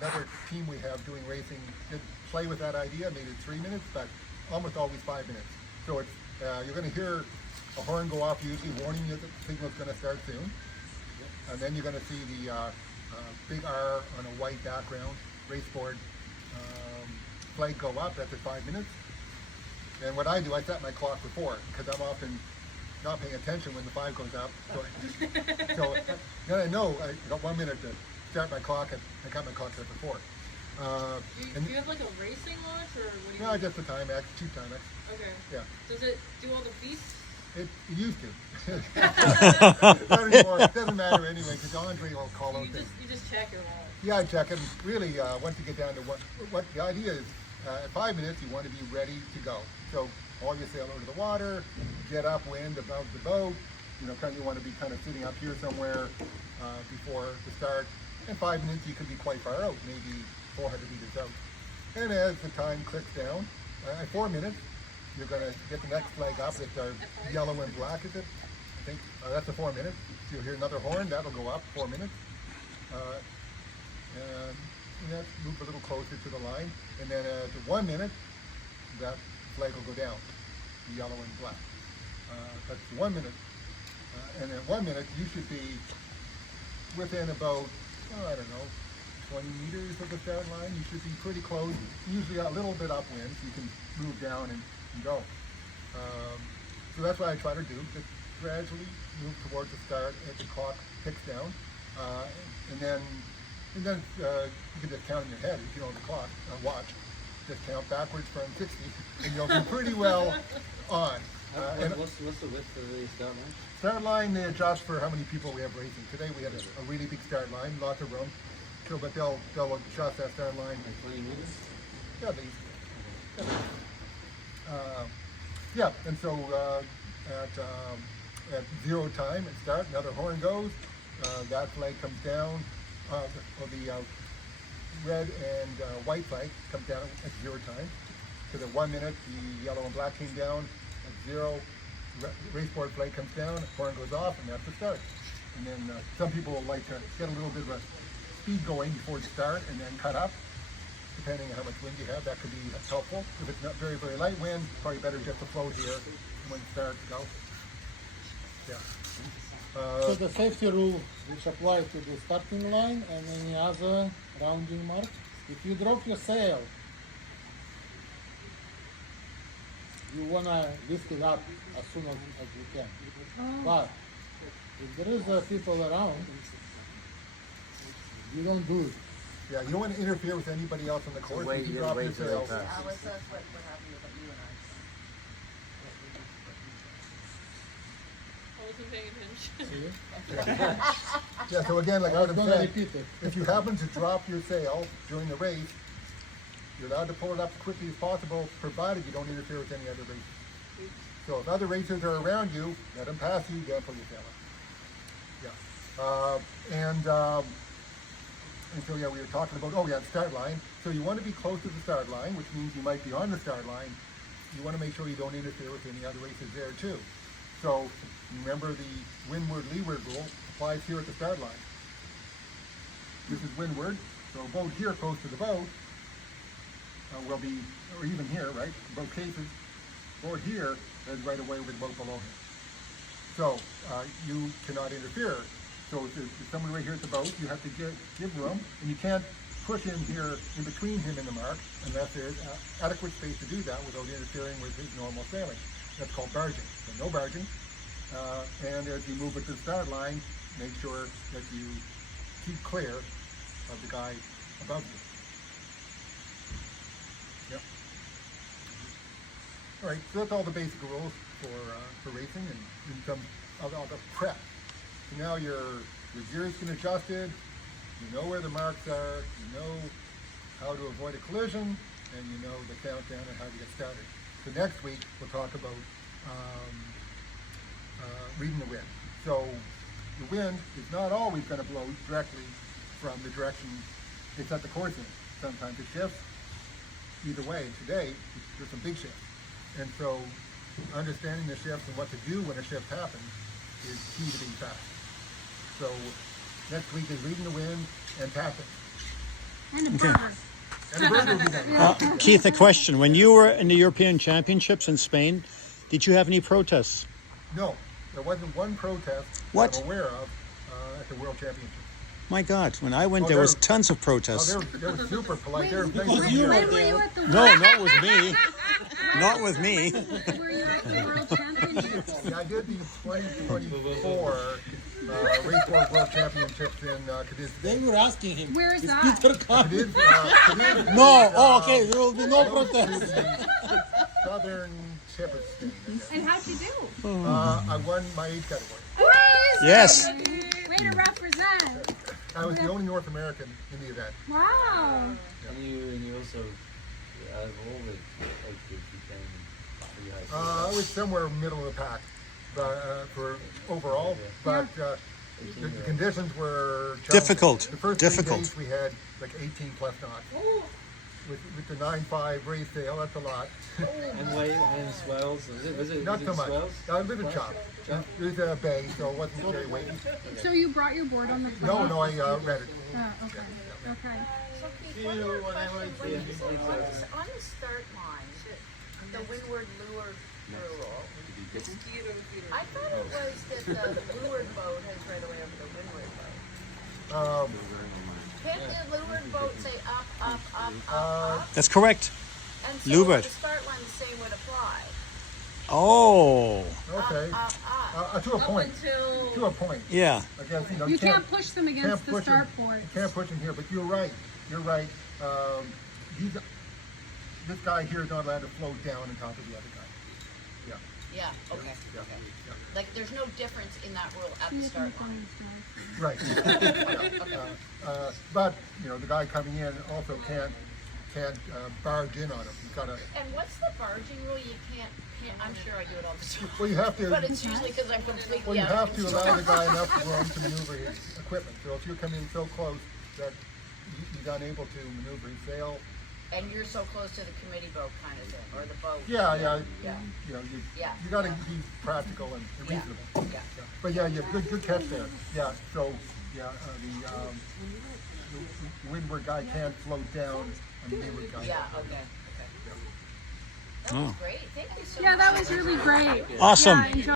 another team we have doing racing did play with that idea, made it 3 minutes, but almost always 5 minutes. So it's you're going to hear a horn go off, usually warning you that the signal's going to start soon. And then you're going to see the big R on a white background, race board flag go up. That's at 5 minutes. And what I do, I set my clock for 4 because I'm often not paying attention when the 5 goes up. So then I know I got 1 minute to start my clock, and I got my clock set for 4. Do you have like a racing watch, or what do you? No, just the Timex, cheap Timex. Okay. Yeah. Does it do all the beeps? It used to. Not anymore. It doesn't matter anyway because Andre will call those things. You just check it all. Yeah, I check it. Really, once you get down to what the idea is, at 5 minutes you want to be ready to go. So haul your sail over the water, get upwind above the boat. You know, kind of you want to be kind of sitting up here somewhere before the start. In 5 minutes you could be quite far out, maybe 400 meters out. And as the time clicks down, at 4 minutes, you're going to get the next flag up. It's our yellow and black, is it? I think that's a 4 minutes. So you'll hear another horn, that'll go up 4 minutes. And let's move a little closer to the line. And then at 1 minute, that flag will go down, the yellow and black. That's 1 minute. And at 1 minute, you should be within about, I don't know, 20 meters of the start line. You should be pretty close, usually a little bit upwind, so you can move down and go. So that's what I try to do, just gradually move towards the start as the clock ticks down. And then you can just count in your head if you know the clock, watch. Just count backwards from 60, and you'll do pretty well on. What's the width of the start line? Start line, they adjust for how many people we have racing. Today we had a really big start line, lots of room. So, but they'll adjust that start line. Like 20 meters? Yeah, and so at 0 time at start, another horn goes. That flag comes down. The red and white flag comes down at 0 time. So at 1 minute, the yellow and black came down. At 0, race board flag comes down, horn goes off, and that's the start. And then some people like to get a little bit of a speed going before the start and then cut up. Depending on how much wind you have, that could be helpful. If it's not very, very light wind, probably better just to float here when it starts to go. Yeah. So the safety rule which apply to the starting line and any other rounding mark, if you drop your sail, you wanna lift it up as soon as you can. But if there is people around, you don't do it. Yeah, you don't want to interfere with anybody else on the course. wait- If you you drop wait your till they sail. pass. Alice, that's what happened with you and I. I wasn't paying attention. See? Yeah, so again, like I I'm would gonna have said, repeat it. if you happen to drop your sail during the race, you're allowed to pull it up as quickly as possible, provided you don't interfere with any other racers. So if other racers are around you, let them pass you, then pull your sail up. Yeah. And so yeah, we were talking about, the start line. So you want to be close to the start line, which means you might be on the start line. You want to make sure you don't interfere with any other racers there too. So remember the windward-leeward rule applies here at the start line. This is windward, so a boat here close to the boat will be, or even here, right? Both cases, boat here is right away with the boat below him. So you cannot interfere. So if there's someone right here at the boat, you have to give room, and you can't push in here in between him and the mark unless there's adequate space to do that without interfering with his normal sailing. That's called barging. So no barging. And as you move it to the start line, make sure that you keep clear of the guy above you. Yep. All right, so that's all the basic rules for racing and some of the prep. So now your gear's been adjusted, you know where the marks are, you know how to avoid a collision, and you know the countdown and how to get started. So next week we'll talk about reading the wind. So the wind is not always going to blow directly from the direction it's at the course in. Sometimes it shifts. Either way, today there's some big shifts. And so understanding the shifts and what to do when a shift happens is key to being fast. So next week is reading the wind and passing. And a Okay. burger. And the burger will be done. Keith, a question. When you were in the European Championships in Spain, did you have any protests? No, there wasn't one protest What? that I'm aware of at the World Championship. My God, when I went, Oh, there was they're- tons of Oh, protests. they were super polite. They were nice Because to you hear. were When were there. you at the No, not with me. Not with me. Were you at the World Championships? Yeah, I did the 2024 Raceboard World Championships in Cadiz. They were asking him. Where is "Is that?" Peter coming?" Cadiz No. is, Oh, okay. There will be no protest. Southern tip of Spain, I guess. And how'd you do? I won my age category. Amazing! Yes. Way to represent. I was the only North American in the event. Wow. And you also, out of all the age groups, you came pretty high. I was somewhere middle of the pack for overall, but the conditions were challenging. Difficult. The first Difficult. 3 days we had like 18 plus knots. With the 9.5 race sail, that's a lot. And wave and swells. Was it Not was so it much. swells? A little chop. Chop? There's a bay, so it wasn't very weighty. So you brought your board on the plane? No, I read it. Oh, okay. Okay. So Keith, one more question for you. So on the start line, the windward leeward rule, I thought it was that the leeward boat has right away over the windward boat. Can't the leeward boat say up, up, up, up? That's correct. And so leeward. the start line, the same would apply. Oh, Okay. Up. To a point. Until To a point. yeah. I guess, you can't push them can't against the push start them. board. You can't push him here, but you're right. You're right. This guy here is not allowed to float down on top of the other guy. Yeah. Yeah, okay, Yeah. okay. Yeah. Like, there's no difference in that rule at the start line. Right. But the guy coming in also can't barge in on him. He's got to. And what's the barging rule? You can't, I'm sure I do it all the time. Well, you have to. But it's usually because I'm completely Well, you out have of to control. allow the guy enough room to maneuver his equipment. So if you come in so close that he's unable to maneuver his sail. And you're so close to the committee boat kind of thing, or the boat. Yeah. Yeah. You got to be practical and Yeah. reasonable. Yeah. But yeah, good catch there. Yeah. So the windward guy can't float down, and the leeward guy. Yeah, okay. That was great. Thank you so much. Yeah, that was really great. Awesome. Yeah, enjoy.